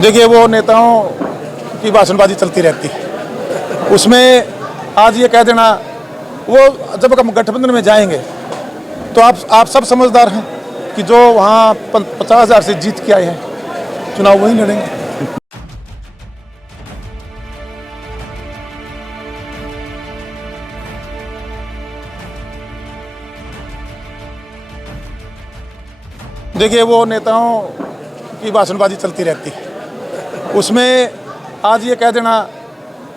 देखिए, वो नेताओं की भाषणबाजी चलती रहती है। उसमें आज ये कह देना, वो जब हम गठबंधन में जाएंगे तो आप सब समझदार हैं कि जो वहाँ 50,000 से जीत के आए हैं चुनाव वही लड़ेंगे। देखिए, वो नेताओं की भाषणबाजी चलती रहती है। उसमें आज ये कह देना,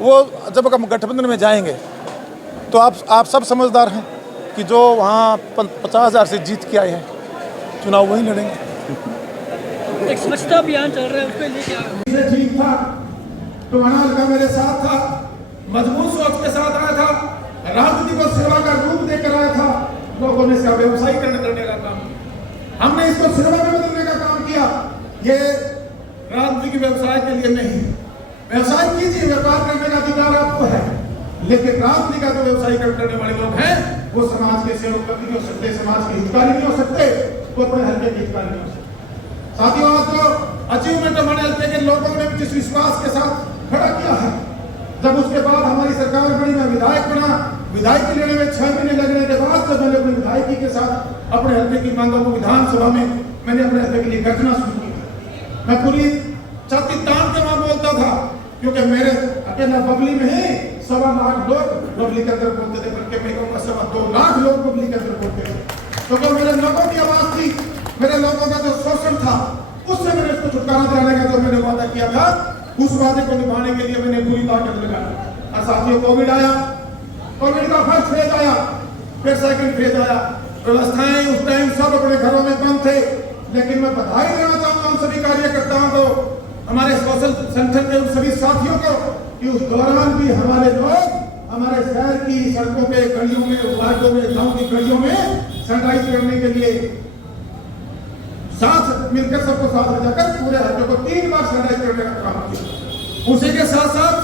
वो जब हम गठबंधन में जाएंगे तो आप सब समझदार हैं कि जो वहाँ 50,000 से जीत के आए हैं चुनाव वही लड़ेंगे। एक स्वच्छता अभियान चल रहा है, उसके लिए क्या ठीक था तो अनाज का मेरे साथ था, मजबूत सोच के साथ आया था, राजनीति को सेवा का रूप देकर आया था। लोगों ने इसका व्यवसायीकरण करने का काम, हमने इसको सेवा में बदलने का काम किया। ये राजनीतिक व्यवसाय के लिए नहीं, व्यवसाय कीजिए, व्यापार करने का अधिकार आपको है, लेकिन राजनीति का जो व्यवसायीकरण करने वाले लोग हैं वो समाज के सेवक नहीं हो सकते, समाज के हितकारी नहीं हो सकते, वो अपने हल्के के हितकारी नहीं हो सकते। साथियों, आज जो अचीवमेंट हमारे हल्के के लोगों ने जिस विश्वास के साथ खड़ा किया है, जब उसके बाद हमारी सरकार बनी, मैं विधायक बना, विधायकी लेने में 6 महीने लगने के बाद जब मैंने अपनी विधायकी के साथ अपने हल्के की मांगों को विधानसभा में मैंने अपने हल्के के लिए गर्जना शुरू की, मैं पूरी छाती तान के वहां बोलता था, क्योंकि मेरे अकेला बबली में ही 1.25 लाख लोग बबली के अंदर बोलते थे, बल्कि मेरे को 2.25 लाख लोग बबली के अंदर बोलते थे। तो जो मेरे लोगों की आवाज थी, मेरे लोगों का जो शोषण था, उससे मैंने इसको छुटकारा दिलाने का जो मैंने वादा किया था, उस वादे को निभाने के लिए मैंने पूरी ताकत लगाई। और साथियों, कोविड आया, कोविड का फर्स्ट फेज आया, फिर सेकंड फेज आया, व्यवस्थाएं उस टाइम सब अपने घरों में बंद थे, लेकिन मैं बधाई देना चाहता हूं सभी कार्यकर्ताओं को, हमारे सोशल संगठन के उन सभी साथियों को कि उस दौरान भी हमारे लोग हमारे शहर की सड़कों पे, गलियों में, वार्डों में, गांव की गलियों में सैनिटाइज करने के लिए साथ मिलकर सबको साथ ले जाकर पूरे हल्के को 3 बार सैनिटाइज करने का काम किया। उसी के साथ साथ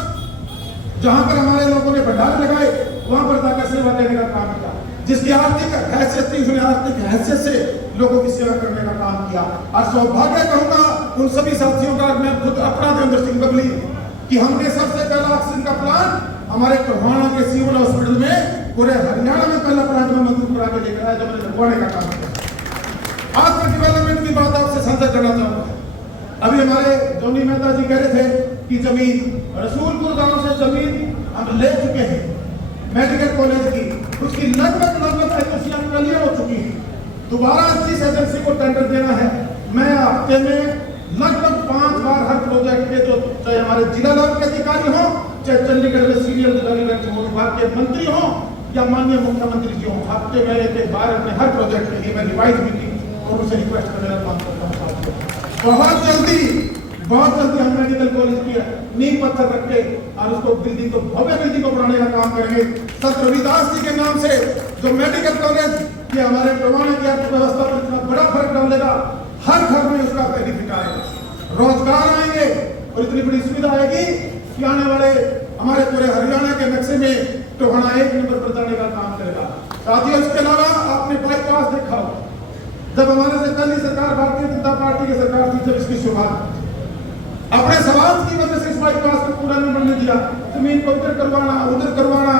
जहां पर हमारे लोगों ने भंडारे लगाए वहां पर जाकर सेवा देने का काम किया, जिसकी आर्थिक हैसियत थी उसने आर्थिक हैसियत से लोगों की सेवा करने का काम किया। और सौभाग्य कहूंगा उन सभी साथियों का, मैं खुद अपना देवेंद्र सिंह बबली, कि हमने सबसे पहला ऑक्सीजन का प्लांट हमारे टोहाना के सिविल हॉस्पिटल में, पूरे हरियाणा में पहला प्लांट में मंजूर करा के लेकर आया, जब मैंने लगवाने का काम किया। आज तक डेवलपमेंट की बात आपसे साझा करना चाहूंगा। अभी हमारे जोनी मेहता जी कह रहे थे कि जमीन रसूलपुर गांव से जमीन हम ले चुके हैं मेडिकल कॉलेज की, उसकी लगभग एजेंसियां क्लियर हो चुकी है। दोबारा जिस एजेंसी को टेंडर देना है, मैं हफ्ते में लगभग 5 बार हर प्रोजेक्ट के, जो चाहे हमारे जिला लेवल के अधिकारी हो, चाहे चंडीगढ़ में सीनियर डेवलपमेंट विभाग के मंत्री हो या माननीय मुख्यमंत्री जी हो, हफ्ते में 1 बार अपने हर प्रोजेक्ट के लिए मैं रिवाइज मीटिंग और उसे रिक्वेस्ट करने का काम करता हूँ। बहुत जल्दी हम मेडिकल कॉलेज की नींव पत्थर रख के और उसको बिल्डिंग को, भव्य बिल्डिंग को बनाने का काम करेंगे। संत रविदास जी के नाम से जो मेडिकल कॉलेज ये हमारे टोहाना की अर्थव्यवस्था पर इतना बड़ा फर्क डालेगा, हर घर में उसका बेनिफिट आएगा, रोजगार आएंगे और इतनी बड़ी सुविधा आएगी कि आने वाले हमारे पूरे हरियाणा के नक्शे में टोहाना 1 नंबर पर जाने का काम करेगा। साथियों, इसके अलावा आपने बाईपास देखा, जब हमारे से पहली सरकार भारतीय जनता पार्टी की सरकार थी, जब इसकी शुरुआत अपने समाज की वजह से इस बाईपास को पूरा नहीं बनने दिया, जमीन को उधर करवाना, उधर करवाना,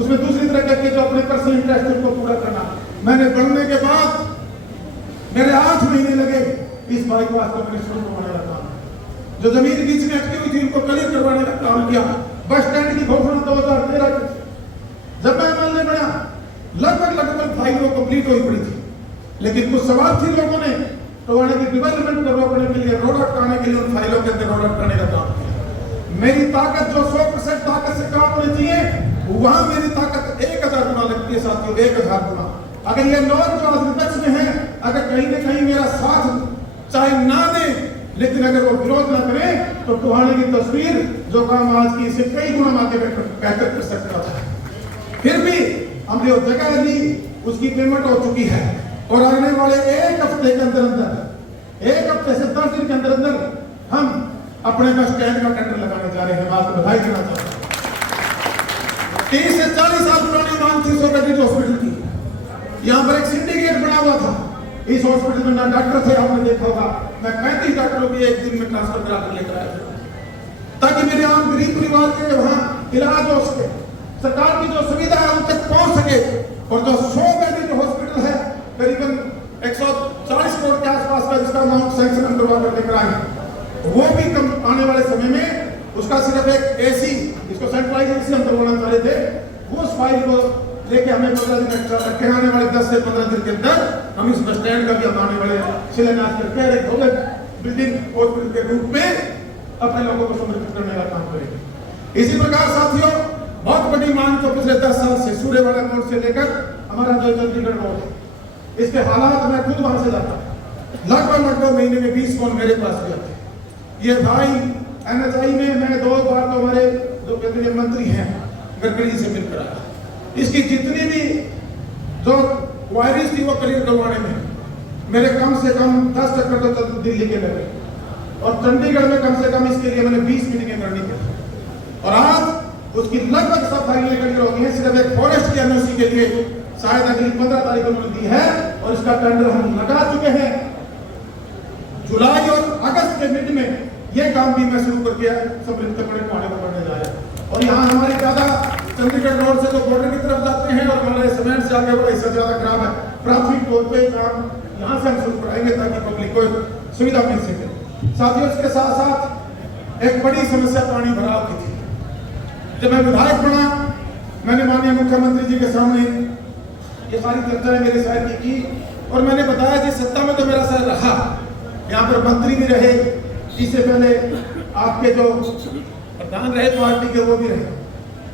उसमें दूसरी तरह के जो अपने पर्सनल इंटरेस्ट उनको पूरा करना। मैंने बनने के बाद मेरे 8 महीने लगे इस बाईपास को मैंने शुरू करवाने का काम, जो जमीन बीच में अटकी हुई थी उनको क्लियर करवाने का काम किया। बस स्टैंड की घोषणा 2013 जब मैं एमएलए बना, लगभग फाइलों कंप्लीट हुई पड़ी थी, लेकिन कुछ सवाल थे लोगों ने टोहाना की डेवलपमेंट करवाने के लिए, रोड हटाने के लिए उन फाइलों के अंदर रोड हटाने का काम किया। मेरी ताकत जो 100% ताकत से काम होनी चाहिए, वहां मेरी ताकत 1000 गुना लगती है साथियों, 1000 गुना। अगर ये लोग जो आज विपक्ष में हैं, अगर कहीं न कहीं मेरा साथ चाहे ना दे, लेकिन अगर वो विरोध ना करें, तो टोहाना की तस्वीर जो काम आज की इससे कई गुना आगे बेहतर कर सकता था। फिर भी हमने जो जगह ली उसकी पेमेंट हो चुकी है, और आने वाले 1 हफ्ते के अंदर 1 हफ्ते से 10 दिन के अंदर हम अपने बस स्टैंड का टेंडर लगाने जा रहे हैं। आपको बधाई देना चाहता हूं। 30 से 40 साल पुरानी मांग थी 100 बेड हॉस्पिटल की। यहाँ पर एक सिंडिकेट बना हुआ था, इस हॉस्पिटल में ना डॉक्टर थे, आपने देखा होगा, मैं 35 डॉक्टरों की एक दिन में ट्रांसफर करा कर लेकर आया ताकि मेरे आम गरीब परिवार के वहाँ इलाज हो सके, सरकार की जो सुविधा है उन तक पहुँच सके। और जो 100 बेड जो हॉस्पिटल है करीबन 140 करोड़ के आसपास का जिसका अमाउंट सैंक्शन हम करवा कर लेकर आए, वो भी कम आने वाले समय में उसका सिर्फ एक एसी जिसको सेंट्रलाइज एसी हम करवाना चाह रहे थे, वो उस फाइल को लेके हमें 15 दिन एक्स्ट्रा रखे। आने वाले 10 से 15 दिन के अंदर हम इस बस स्टैंड का भी हम आने वाले शिलान्यास करके एक भव्य बिल्डिंग हॉस्पिटल के रूप में अपने लोगों को समर्पित करने का काम करेंगे। इसी प्रकार साथियों, बहुत बड़ी मांग तो पिछले 10 साल से सूर्यवाड़ा रोड से लेकर हमारा जो चंडीगढ़ रोड है, इसके हालात मैं खुद वहां से जाता हूं। लगभग महीने में 20 फोन मेरे पास भी आते। ये भाई NHI में मैं 2 बार तो हमारे जो केंद्रीय मंत्री हैं गडकरी से मिलकर आया। इसकी जितनी भी जो क्वायरीज थी वो क्लियर करवाने में मेरे कम से कम 10 चक्कर तो दिल्ली के लगे और चंडीगढ़ में कम से कम इसके लिए मैंने 20 मीटिंगें करनी पड़ी। और आज उसकी लगभग सब फाइलें क्लियर हो गई हैं। सिर्फ एक फॉरेस्ट की NOC के लिए शायद अगली 15 तारीख को दी है और इसका टेंडर हम लगा चुके हैं। जुलाई और अगस्त के मिड में यह काम भी मैं शुरू करके समृद्ध कपड़े पाने को बढ़ने जा रहा है। और यहाँ हमारी ज्यादा चंडीगढ़ रोड से तो बॉर्डर की तरफ जाते हैं और हमारे सीमेंट से आगे बड़ा हिस्सा ज्यादा खराब है। प्राथमिक तौर पर काम यहाँ से हम शुरू कराएंगे ताकि पब्लिक को सुविधा मिल सके। साथियों, इसके साथ साथ एक बड़ी समस्या पानी भराव की थी। जब मैं विधायक बना, मैंने माननीय मुख्यमंत्री जी के सामने ये सारी चर्चाएं मेरे शहर की और मैंने बताया कि सत्ता में तो मेरा शहर रहा, यहाँ पर मंत्री भी रहे, इससे पहले आपके जो प्रधान रहे पार्टी के वो भी रहे।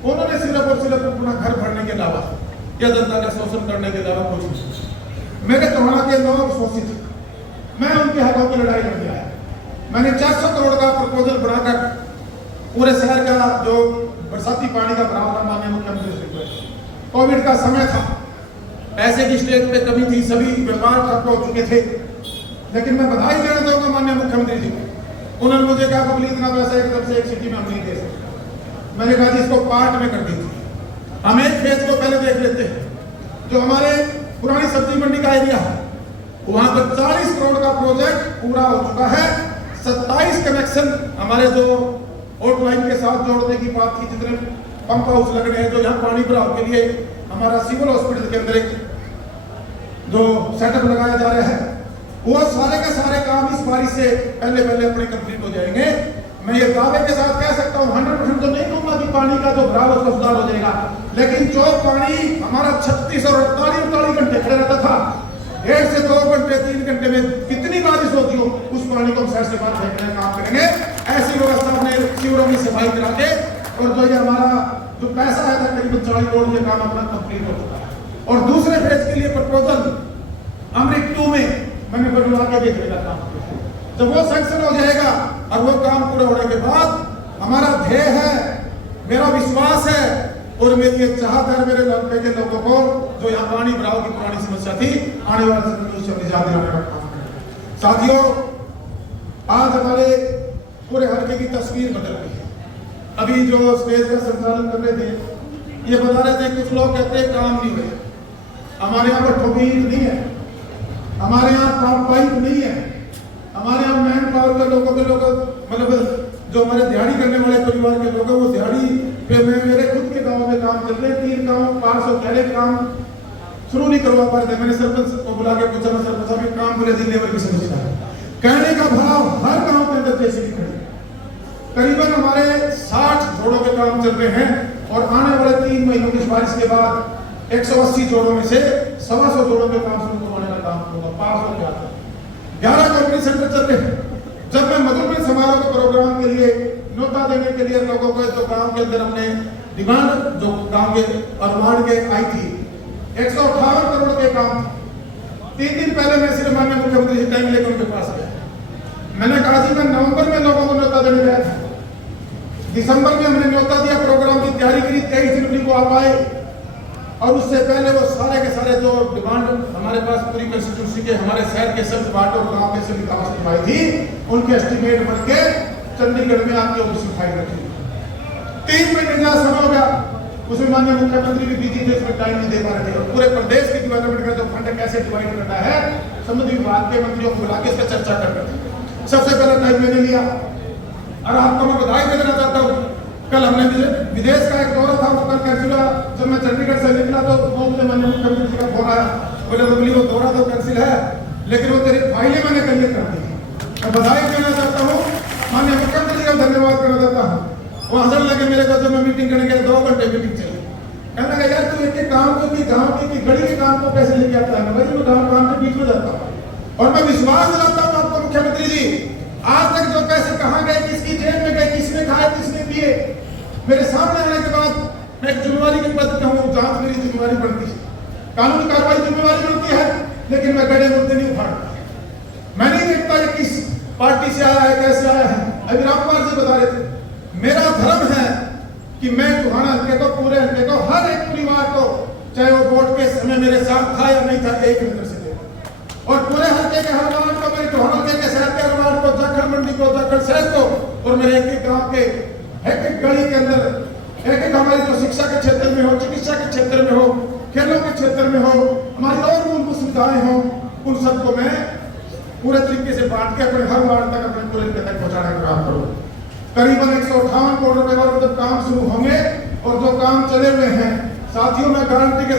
उन्होंने सिर्फ और सिर्फ अपना घर भरने के अलावा या जनता का शोषण करने के अलावा कुछ नहीं। मेरे तो वहां के लोग शोषित, मैं उनके हकों की लड़ाई लड़ने आया। मैंने 400 करोड़ का प्रपोजल बनाकर पूरे शहर का जो बरसाती पानी का भराव माननीय मुख्यमंत्री से, कोविड का समय था, पैसे की स्टेज पे कमी थी, सभी व्यापार ठप हो चुके थे, लेकिन मैं बधाई देना चाहूंगा माननीय मुख्यमंत्री जी को। उन्होंने मुझे कहा पब्लिक इतना पैसा एकदम से एक सिटी में हम नहीं दे सकते। मैंने कहा जी इसको पार्ट में कर दीजिए, हम एक फेज को पहले देख लेते हैं। जो हमारे पुरानी सब्जी मंडी का एरिया है वहां पर 40 करोड़ का प्रोजेक्ट पूरा हो चुका है। 27 कनेक्शन हमारे जो आउटलाइन के साथ जोड़ने की बात की, जितने पंप हाउस लग रहे हैं जो यहाँ पानी भराव के लिए हमारा सिविल हॉस्पिटल के अंदर एक जो सेटअप लगाया जा रहा है, वो सारे के सारे काम इस बारी से पहले अपने कंप्लीट हो जाएंगे। मैं ये दावे के साथ कह सकता हूँ, 100% तो नहीं कहूंगा कि पानी का जो भराव उसका सुधार हो जाएगा, लेकिन जो पानी हमारा 36 और 48 घंटे खड़े रहता था, 1.5 से 2 घंटे 3 घंटे में कितनी बारिश होती हो, उस पानी को हम शहर से बाहर फेंकने का काम करेंगे। ऐसी व्यवस्था अपने शिविरों में सफाई करा के, और जो ये हमारा जो पैसा है था करीब 40 करोड़ ये काम अपना कंप्लीट हो चुका है। और दूसरे फेज के लिए प्रपोजल अमृत 2 में मैंने बढ़वा के भेजने का काम किया। जब वो सैंक्शन हो जाएगा और वो काम पूरा होने के बाद हमारा ध्येय है, मेरा विश्वास है और मेरी एक चाहत है मेरे इलाके के लोगों को जो यहाँ पानी भराव की पुरानी समस्या थी, आने वाले समय में निजात दिलाने का काम करें। साथियों, आज हमारे पूरे हल्के की तस्वीर बदल गई है। अभी जो स्टेज का संचालन कर रहे थे, ये बता रहे थे, कुछ लोग कहते हैं काम नहीं हुए। हमारे यहाँ पर ठोकी नहीं है, हमारे यहाँ काम पाइप नहीं है, हमारे यहाँ मैन पावर के लोगों मतलब जो हमारे दिहाड़ी करने वाले परिवार के लोग हैं वो दिहाड़ी पे मेरे खुद के गांव में काम चल रहे, 3 गांव 500 पहले काम शुरू नहीं करवा पा रहे थे। मैंने सरपंच को बुला के पूछा, सरपंच साहब काम पूरे दिन लेवल की समस्या है। कहने का भाव हर गांव के अंदर जेसीबी खड़ी, करीबन हमारे 60 जोड़ों के काम चल रहे हैं और आने वाले 3 महीनों की बारिश के बाद 180 जोड़ों में से 125 जोड़ों के काम शुरू करवाने का काम होगा। 500 के आसपास 11 कंपनी सेंटर चल रहे हैं। जब मैं मधुबन समारोह के प्रोग्राम के लिए न्योता देने के लिए लोगों को जो गांव के अंदर हमने डिमांड जो गांव के अनुमान के आई थी 158 करोड़ के काम, 3 दिन पहले मैं सिर्फ माननीय मुख्यमंत्री जी टाइम लेकर उनके पास गया। मैंने कहा जी मैं नवंबर में लोगों को न्योता देने गया था, दिसंबर में हमने न्योता दिया, प्रोग्राम की तैयारी करी, 23 जनवरी को आप आए और उससे पहले वो सारे के सारे जो डिमांड हमारे पास पूरी कंस्टिट्यूंसी के हमारे शहर के सभी वार्ड और गांव के सभी काउंसिल आई थी, उनके एस्टीमेट बन के चंडीगढ़ में आपकी ऑफिस फाइल रखी। 3 महीने का समय हो गया, उसमें माननीय मुख्यमंत्री भी बिजी थे, उसमें टाइम नहीं दे पा रहे थे। और पूरे प्रदेश के डेवलपमेंट का जो फंड कैसे डिवाइड करना है, संबंधित विभाग के मंत्रियों को बुला के इसका चर्चा कर रहे थे। सबसे पहले टाइम मैंने लिया। और आपको मैं बधाई देना चाहता हूँ, कल हमने विदेश का एक दौरा था, वो कल कैंसिल हुआ। जब मैं चंडीगढ़ से निकला तो मुझे माननीय मुख्यमंत्री जी का फोन आया, बोले बबली वो दौरा तो कैंसिल है, लेकिन वो तेरी फाइलें मैंने क्लियर कर दी। मैं बधाई देना चाहता हूँ, माननीय मुख्यमंत्री का धन्यवाद करना चाहता हूँ। वो हंसने लगे मेरे को, जब मैं मीटिंग करने गया 2 घंटे मीटिंग चली। कहने लगा यार तू एक काम को कि गाँव की गली के काम को कैसे लेके आता है? भाई मैं गाँव काम के बीच में जाता हूँ और मैं विश्वास दिलाता हूँ आपको मुख्यमंत्री जी, आज तक जो पैसे कहाँ गए, किसकी जेब में गए, किसने खाए, किसने पिए, मेरे सामने आने के बाद मैं एक जिम्मेवारी के पद पे हूँ, जांच मेरी जिम्मेवारी बनती है, कानूनी कार्रवाई जिम्मेवारी बनती है, लेकिन मैं गड़े मुद्दे नहीं उठाता। मैं नहीं देखता ये किस पार्टी से आया है, कैसे आया है। अभी रामकुमार जी बता रहे थे, मेरा धर्म है कि मैं टोहाना हल्के को, पूरे हल्के को, हर एक परिवार को, चाहे वो वोट के समय मेरे साथ था या नहीं था, एक नजर से देखा। और पूरे हल्के के हर वार्ड को, मेरे टोहाना हल्के के शहर के हर वार्ड को, जाखड़ मंडी को, जाखड़ शहर को, और मेरे एक एक गाँव के एक एक गली के अंदर, एक एक हमारी जो शिक्षा के क्षेत्र में हो, चिकित्सा के क्षेत्र में हो, खेलों के क्षेत्र में हो, हमारी और मूलभूत सुविधाएं हो, उन सबको मैं पूरे तरीके से बांट के अपने हर वार्ड तक, अपने पूरे तक पहुंचाने का काम करूँ। करीबन 158 करोड़ रुपए का जब काम शुरू होंगे और जो काम चले हुए हैं साथियों, मैं गारंटी के